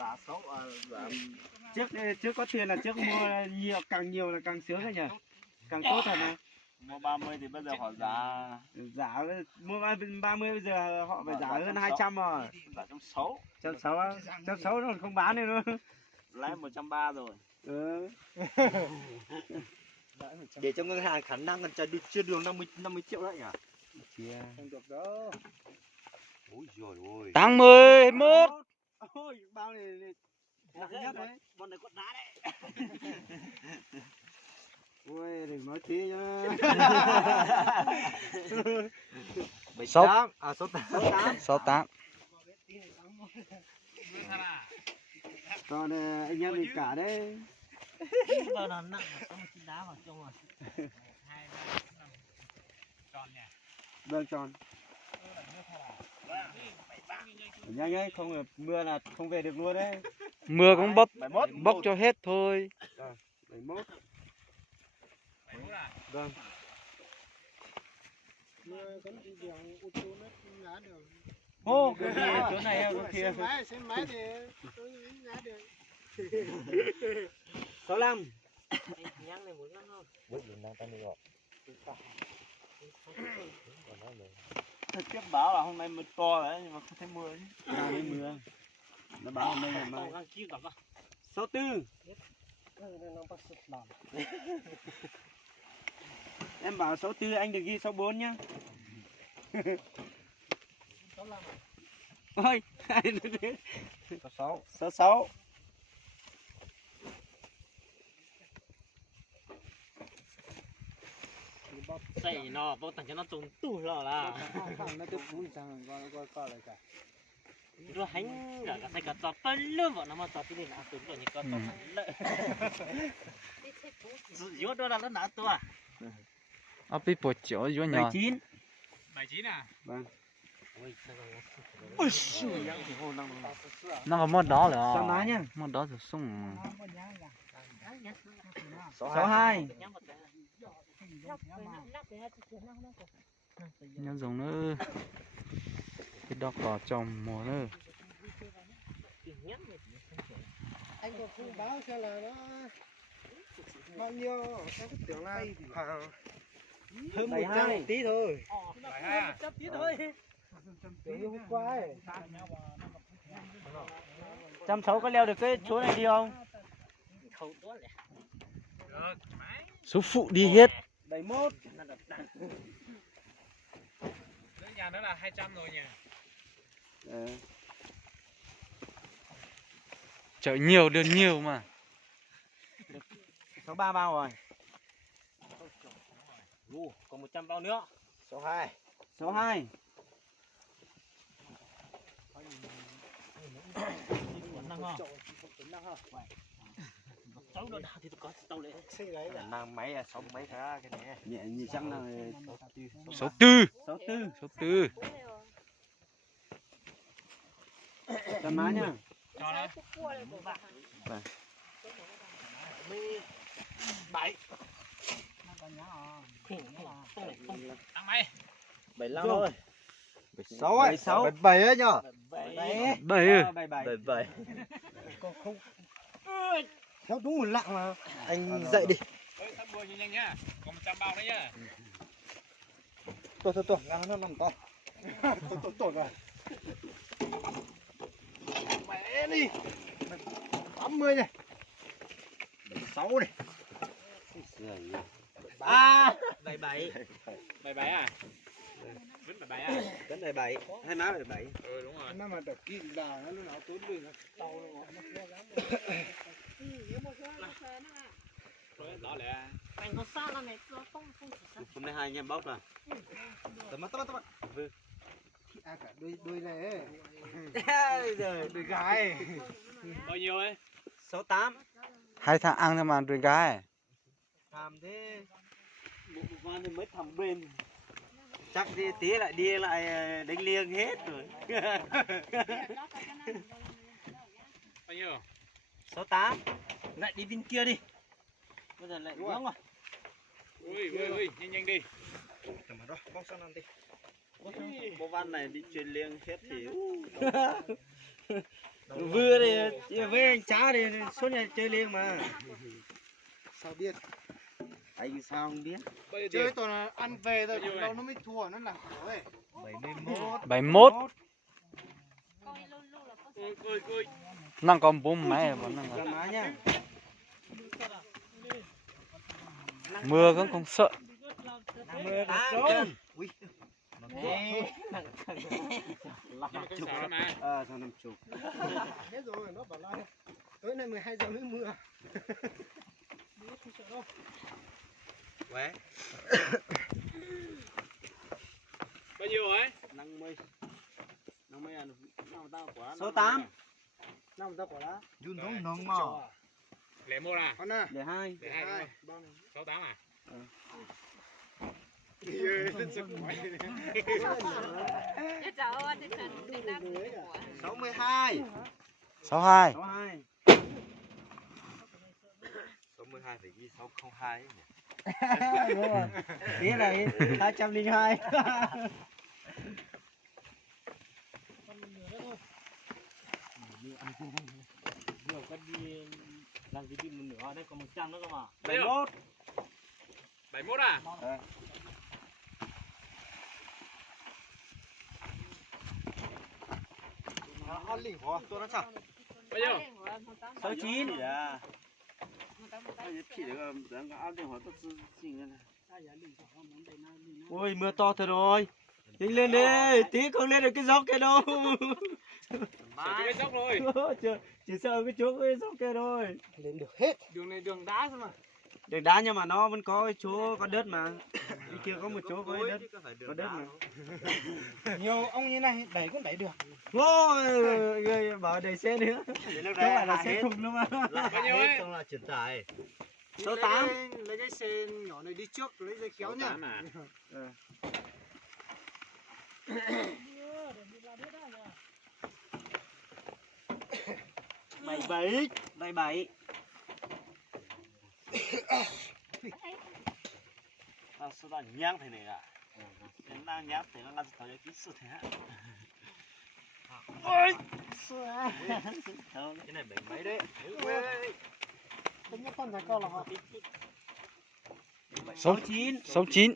giá xấu trước có tiền là trước mua nhiều là càng sướng rồi nhỉ, càng tốt rồi này. mua 30 thì bây giờ họ Giá mua 30 bây giờ họ phải giá hơn 200 rồi. giá 160. 160 rồi không bán nữa. Lấy 130 rồi. Để trong ngân hàng khả năng còn chưa đường 50 triệu đấy nhỉ? Không được đâu. Ôi giời ơi. Tháng 11. Ôi bao này nặng nhất đấy. Con này con đá đấy. Ôi đừng nói tí nhá. 68 à 68. Còn anh em mình cả đấy. Bao nó nặng có một chút đá vào trong rồi. 2, 3, 4, 5. Tròn nhỉ? Vâng tròn. Nhanh ấy, không là mưa là không về được luôn đấy. Mưa cũng bốc cho hết thôi. 71. 71 à? Vâng. Ô, cái gì chỗ này em kia. Xem máy thì tôi ngã được. 65. Nhang này muốn lắm không? Bước đường đang tan đi rồi. Thời tiết báo là hôm nay mưa to đấy nhưng mà không thấy mưa chứ. À, đây mưa. Nó báo hôm nay là mai. 64. Em bảo 64 anh được ghi 64 nhá. Ôi, 66. Xây nó vô tặng cho nó trùng tủ lò là. Nó tiếp vui sang coi lại cả. Rồi hành cả xây cả tọt phân luôn bọn nó mà tọt cái nào tướng rồi như con tọt lợi. Dúa đó là nó đã to. Ở bị bộ chiếu vô nhỏ. 79. 79 à? Vâng. Ôi xùi nhang thì hồn năng. Nó có món đó là. Sao má nhá. Món đó rồi sung. 62. Nhân dùng nữa. Cái đó có trồng mùa nữa. Anh còn không báo xem là nó bao nhiêu, em cứ tưởng là hơn 100 một tí thôi. 100 tí thôi. Tưởng như hôm qua ấy. 160 có leo được cái chỗ này đi không? Không tốt lẹ. Số phụ đi hết. 71. Nhà nữa là 200 rồi nhỉ. Chợ nhiều được nhiều mà. 63 bao rồi. Còn 100 bao nữa. 62. 62. Cháu nó thì có tàu lệ. Năng máy là 6 mấy khá cái này. Nhẹ như chắc là 64. 64. 64. Cho má nhá. Cho đó. 7. Tăng mày. 75 thôi. 76 ấy. 77 ấy nhở? 7. 77. Không. Nó đúng một lạng mà. Anh dậy đi. Ơi, sắp bùa nhanh nhá. Còn 100 bao đấy nhá. Tôi, nó nằm to. Tôi rồi. Mẹ đi. 80 này. 6 này. 77. 77 à? Vẫn 77 à? Vẫn 77. Hai má 77. Ừ đúng rồi. Nó mà được kỹ là nó lúc nào tốn đi nó tàu nó Rồi đó là anh có sao là này không chỉ Hôm nay hai anh em bóc à? Tầm mắt. à cả đôi này ấy. Rồi, đứa gái. bao nhiêu ấy? 68. 2 tháng ăn thôi mà đuổi gái. Tham thế. Một con thì mới thầm bên. Chắc đi tí lại đi lại đánh liêng hết rồi. Bao nhiêu? 68. Lại đi bên kia đi. Bây giờ lại uống rồi. Ui, nhanh đi. Tầm mắt đó, bóc sang ăn đi. Bộ văn này đi truyền liêng hết thì Vừa thì với anh cha thì suốt ngày chơi liền mà. Sao biết? Anh sao không biết? Chơi toàn là ăn về rồi lâu nó mới thua nó làm khổ ấy. 71. 71 năng còn bún mẹ bọn năng Con má nhá. mưa cũng không sợ. Mưa cân. Ui. Chục à, sao 50. Hết rồi nó bảo là tối nay 12 giờ mới mưa. Quế. Bao nhiêu rồi? 50. 50 là nó tao quả. Số 8. Năm ta quả lá. Dun nóng nóng mà. Lẻ một à? Con à. Để 2. Lẻ hai đúng không? 68 à? Chết trời ơi, thế cần Việt Nam của 62. 62 62. 62 phải ghi 602 ấy nhỉ. Đúng rồi. Ý là 202. Nhiều cái đi làm gì đi một nửa đây còn 100 nữa cơ mà. 71. 71 à? Ăn lì hóa tôi nó chẳng. Bao nhiêu? 69. À. Chỉ được đang ăn thì họ tất nhiên Ôi mưa to thật rồi. Nhanh lên đi, tí không lên được cái dốc kia đâu. Sợ cái dốc rồi. Chỉ sợ cái chỗ cái dốc kia thôi. Lên được hết. Đường này đường đá thôi mà. Đường đá nhưng mà nó vẫn có cái chỗ có đất mà. Bên kia có một chỗ có cái đất. Có đất mà. Nhiều ông như này đẩy cũng đẩy được. Ôi, người bảo đẩy xe nữa. Không phải là xe thùng đâu mà. Bao nhiêu ấy? xong là chuyển tải. Số 8. Lấy cái xe nhỏ này đi trước, lấy dây kéo nhá. 68 à? 77. 77. Số là nhang thế này à. Đến đang nháp thì nó làm sao cho kỹ sự thế hả? Ôi. Cái này 70 đấy. Tính nhất con phải co là họ. 69. 69